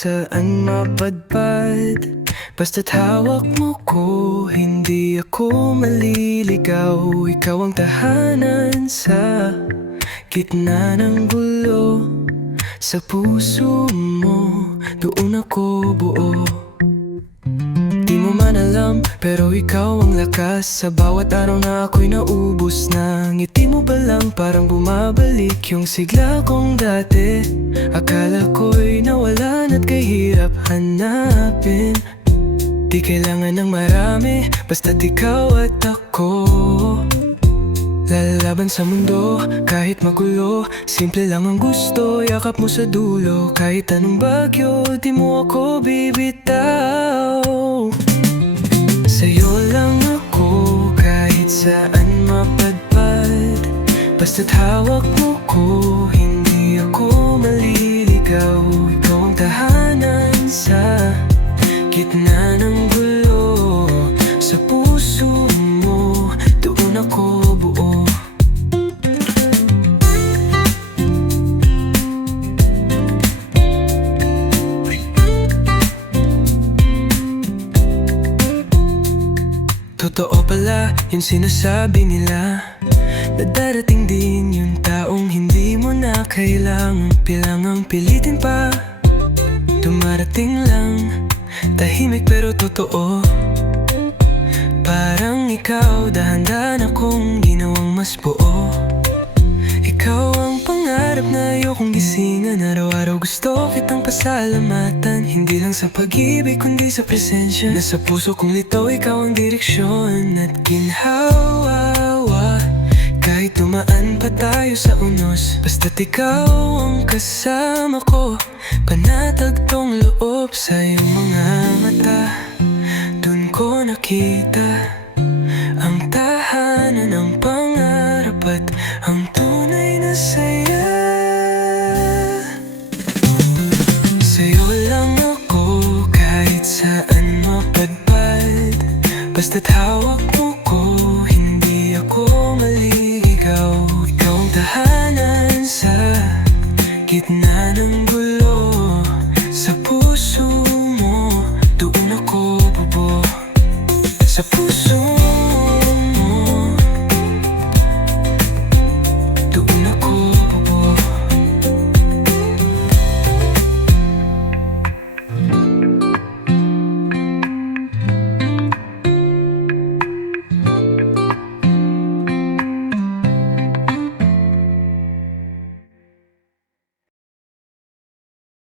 saan mapadpad. Basta't hawak mo ko Hindi ako maliligaw. Ikaw ang tahanan sa Gitna ng gulo. Sa puso mo Doon ako buo. Di mo man alam, pero ikaw ang lakas. Sa bawat araw na ako'y naubos na lang parang bumabalik Yung sigla kong dati. Akala ko'y nawalan at kahirap hanapin. Di kailangan ng marami Basta't ikaw at ako. Lalaban sa mundo, kahit magulo Simple lang ang gusto, yakap mo sa dulo. Kahit anong bagyo, di mo ako bibitaw. Sa'yo lang ako, kahit saan Basta't hawak mo ko, hindi ako maliligaw. Ikaw ang tahanan sa gitna ng gulo. Sa puso mo, doon ako buo. Totoo pala yung sinasabi nila Na darating din yung taong hindi mo na kailangang Pilangang pilitin pa. Dumarating lang Tahimik pero totoo. Parang ikaw dahan-dahan akong ginawang mas buo. Ikaw ang pangarap na ayokong gisingan Araw-araw gusto kitang pasalamatan. Hindi lang sa pag-ibig kundi sa presensya. Nasa puso kong lito ikaw ang direksyon At pa tayo sa unos. Basta't ikaw ang kasama ko Panatag tong loob sa iyong mga mata. Doon ko nakita Ang tahanan ng pangarap at ang tunay na saya. Sa'yo lang ako kahit saan mapadpad Basta't hawak mo gitna ng gulo Sa puso mo, doon ako bubo. Sa puso